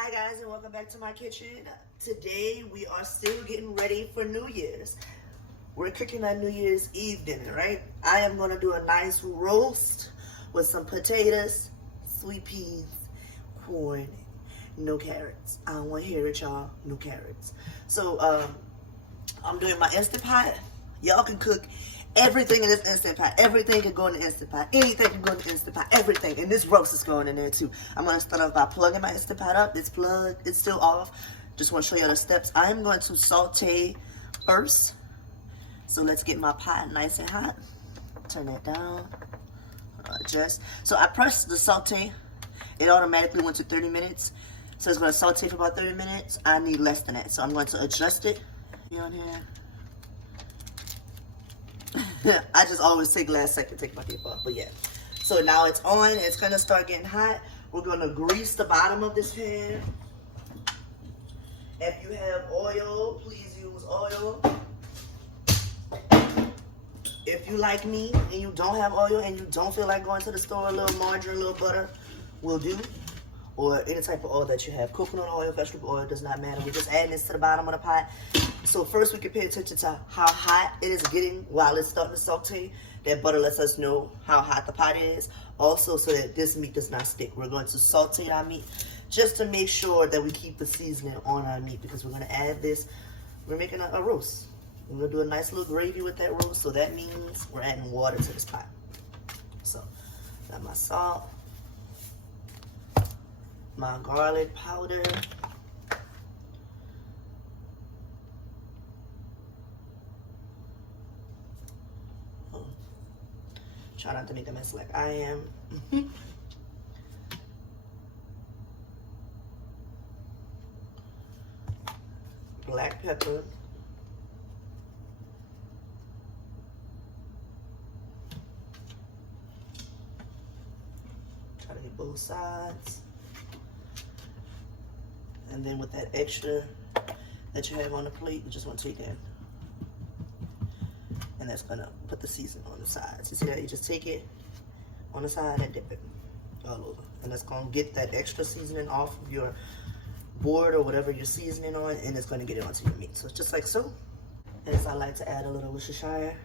Hi guys, and welcome back to my kitchen. Today we are still getting ready for New Year's. We're cooking on New Year's Eve dinner, right? I am gonna do a nice roast with some potatoes, sweet peas, corn, no carrots. I don't want to hear it, y'all. No carrots. So I'm doing my Instant Pot. Y'all can cook everything in this Instant Pot. Everything can go in the Instant Pot. Anything can go in the Instant Pot. Everything. And this roast is going in there too. I'm going to start off by plugging my Instant Pot up. It's plugged. It's still off. Just want to show you the steps. I'm going to saute first. So let's get my pot nice and hot. Turn that down. Adjust. So I pressed the saute. It automatically went to 30 minutes. So it's going to saute for about 30 minutes. I need less than that. So I'm going to adjust it. You on here? I just always take last second to take my tape off, but yeah. So now it's on. It's going to start getting hot. We're going to grease the bottom of this pan. If you have oil, please use oil. If you like me and you don't have oil and you don't feel like going to the store, a little margarine, a little butter will do. Or any type of oil that you have. Coconut oil, vegetable oil, does not matter. We're just adding this to the bottom of the pot. So first we can pay attention to how hot it is getting while it's starting to saute. That butter lets us know how hot the pot is. Also, so that this meat does not stick. We're going to saute our meat just to make sure that we keep the seasoning on our meat, because we're going to add this. We're making a roast. We're going to do a nice little gravy with that roast. So that means we're adding water to this pot. So, got my salt. My garlic powder. Try not to make a mess like I am. Black pepper. Try to hit both sides. And then with that extra that you have on the plate, you just want to take that. And that's gonna put the seasoning on the sides. You see that? You just take it on the side and dip it all over. And that's gonna get that extra seasoning off of your board or whatever you're seasoning on, and it's gonna get it onto your meat. So it's just like so. As I like to add a little Worcestershire.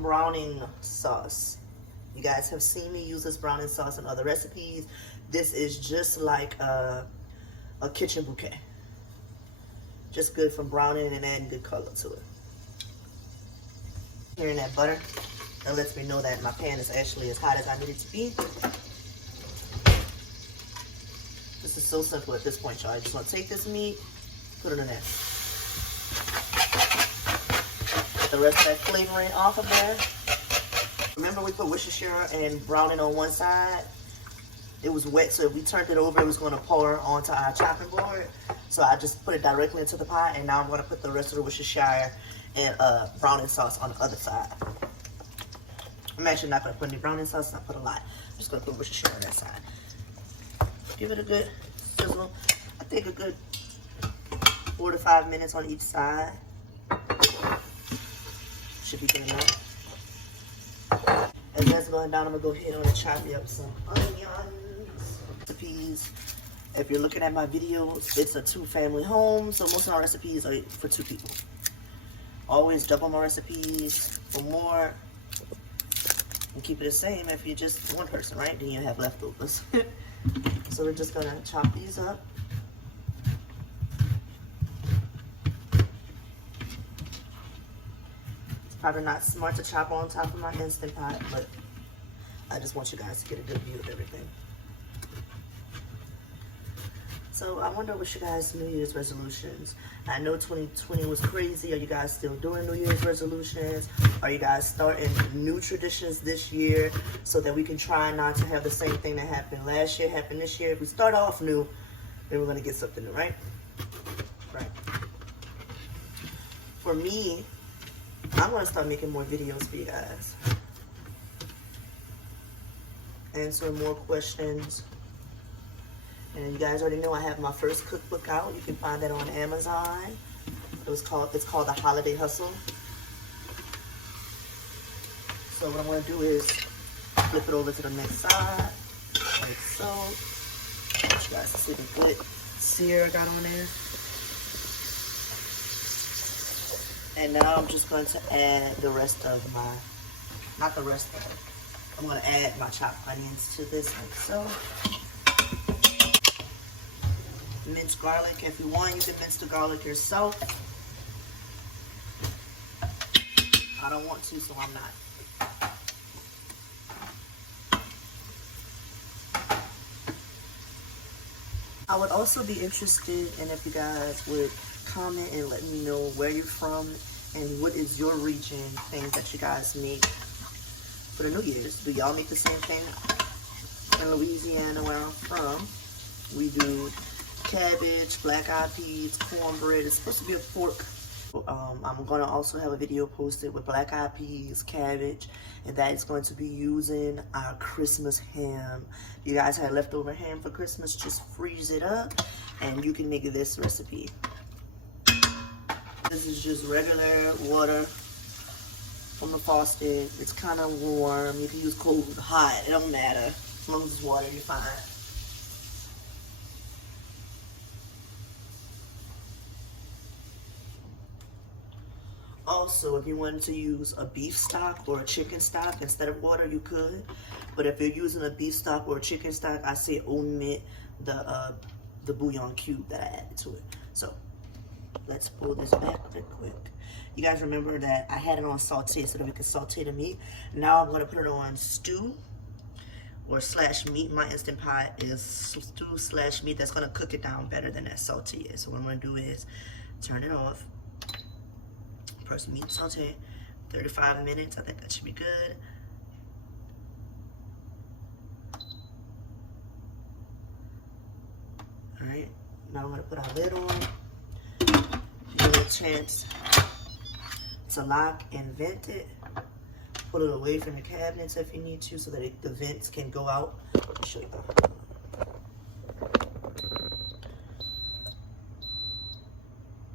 Browning sauce. You guys have seen me use this browning sauce in other recipes. This is just like a kitchen bouquet. Just good for browning and adding good color to it. Hearing that butter, that lets me know that my pan is actually as hot as I need it to be. This is so simple at this point, y'all. You just want to take this meat, put it in there. The rest of that flavoring off of there. Remember, we put Worcestershire and browning on one side. It was wet, so if we turned it over, it was going to pour onto our chopping board. So I just put it directly into the pot, and now I'm going to put the rest of the Worcestershire and browning sauce on the other side. I'm actually not going to put any browning sauce, not put a lot. I'm just going to put Worcestershire on that side. Give it a good sizzle. I think a good 4 to 5 minutes on each side. Should be good enough. As that's going down, I'm gonna go ahead and chop me up some onions. Recipes. If you're looking at my videos, it's a 2-family home, so most of our recipes are for 2 people. Always double my recipes for more, and keep it the same if you're just 1 person, right? Then you have leftovers. So we're just gonna chop these up. Probably not smart to chop on top of my Instant Pot, but I just want you guys to get a good view of everything. So I wonder what's your guys' New Year's resolutions. I know 2020 was crazy. Are you guys still doing New Year's resolutions? Are you guys starting new traditions this year so that we can try not to have the same thing that happened last year happen this year? If we start off new, then we're gonna get something new, right? Right. For me, I'm going to start making more videos for you guys. Answering more questions. And you guys already know I have my first cookbook out. You can find that on Amazon. It's called the Holiday Hustle. So what I'm gonna do is flip it over to the next side, like so. You guys can see the good sear I got on there. And now I'm just going to add the rest of my, not the rest of it, I'm going to add my chopped onions to this like so. Minced garlic. If you want, you can mince the garlic yourself. I don't want to, so I'm not. I would also be interested in if you guys would comment and let me know where you're from and what is your region, things that you guys make for the New Year's. Do y'all make the same thing? In Louisiana, where I'm from, we do cabbage, black-eyed peas, cornbread. It's supposed to be a pork. I'm gonna also have a video posted with black-eyed peas, cabbage, and that is going to be using our Christmas ham. You guys had leftover ham for Christmas, just freeze it up and you can make this recipe. This is just regular water from the faucet. It's kind of warm. You can use cold, hot, it don't matter. As long as it's water, you're fine. Also, if you wanted to use a beef stock or a chicken stock instead of water, you could. But if you're using a beef stock or a chicken stock, I say omit the bouillon cube that I added to it. So let's pull this back real quick. You guys remember that I had it on saute so that we could saute the meat. Now I'm gonna put it on stew or slash meat. My Instant Pot is stew slash meat. That's gonna cook it down better than that saute is. So what I'm gonna do is turn it off. Press meat saute, 35 minutes. I think that should be good. All right, now I'm gonna put our lid on. Give it a chance to lock and vent it. Pull it away from the cabinets if you need to so that the vents can go out. Let me show you.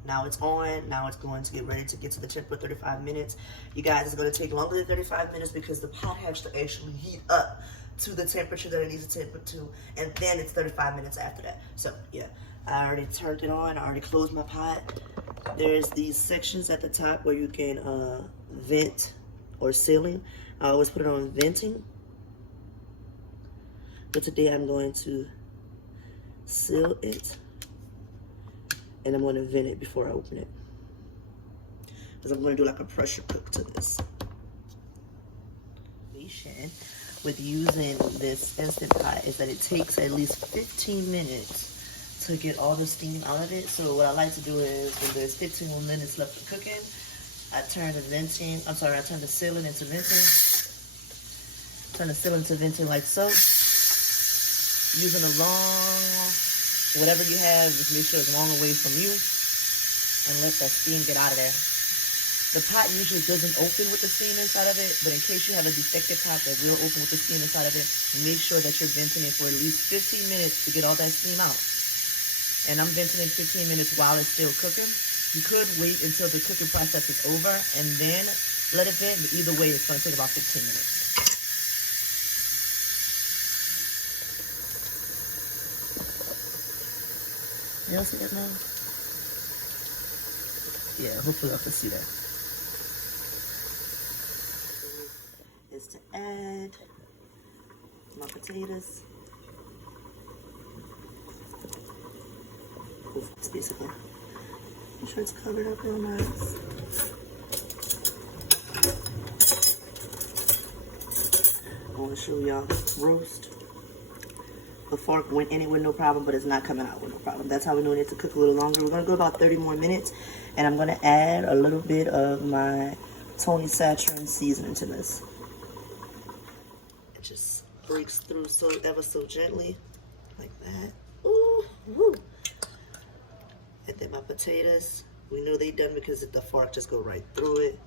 Now it's on. Now it's going to get ready to get to the temperature for 35 minutes. You guys, it's going to take longer than 35 minutes because the pot has to actually heat up to the temperature that it needs to temper to, and then it's 35 minutes after that. So yeah, I already turned it on. I already closed my pot. There's these sections at the top where you can vent or sealing. I always put it on venting, but today I'm going to seal it. And I'm going to vent it before I open it, because I'm going to do like a pressure cook to this. With using this Instant Pot is that it takes at least 15 minutes to get all the steam out of it. So what I like to do is when there's 15 more minutes left of cooking, I turn the sealing into venting. Turn the sealing to venting like so. Using a long, whatever you have, just make sure it's long away from you and let that steam get out of there. The pot usually doesn't open with the steam inside of it, but in case you have a defective pot that will open with the steam inside of it, make sure that you're venting it for at least 15 minutes to get all that steam out. And I'm venting it 15 minutes while it's still cooking. You could wait until the cooking process is over and then let it vent, but either way, it's going to take about 15 minutes. Y'all see that now? Yeah, hopefully y'all can see that. Is to add my potatoes. It's basically, make sure it's covered up real nice. I want to show y'all roast. The fork went in it with no problem, but it's not coming out with no problem. That's how we know it to cook a little longer. We're gonna go about 30 more minutes, and I'm gonna add a little bit of my Tony Chachere's seasoning to this. It just breaks through ever so gently, like that. Ooh, woo. And then my potatoes, we know they done because the fork just go right through it.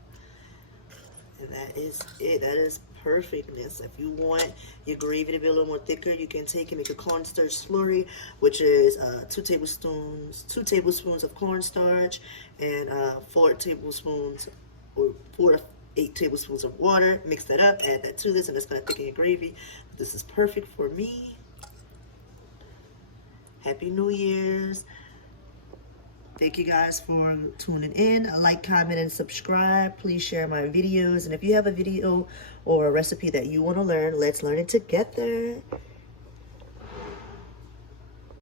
And that is it. That is perfectness. If you want your gravy to be a little more thicker, you can take and make a cornstarch slurry, which is 2 tablespoons of cornstarch and 4 tablespoons or 4 to 8 tablespoons of water. Mix that up, add that to this, and it's gonna thicken your gravy. This is perfect for me. Happy New Year's. Thank you guys for tuning in. Like, comment, and subscribe. Please share my videos. And if you have a video or a recipe that you want to learn, let's learn it together.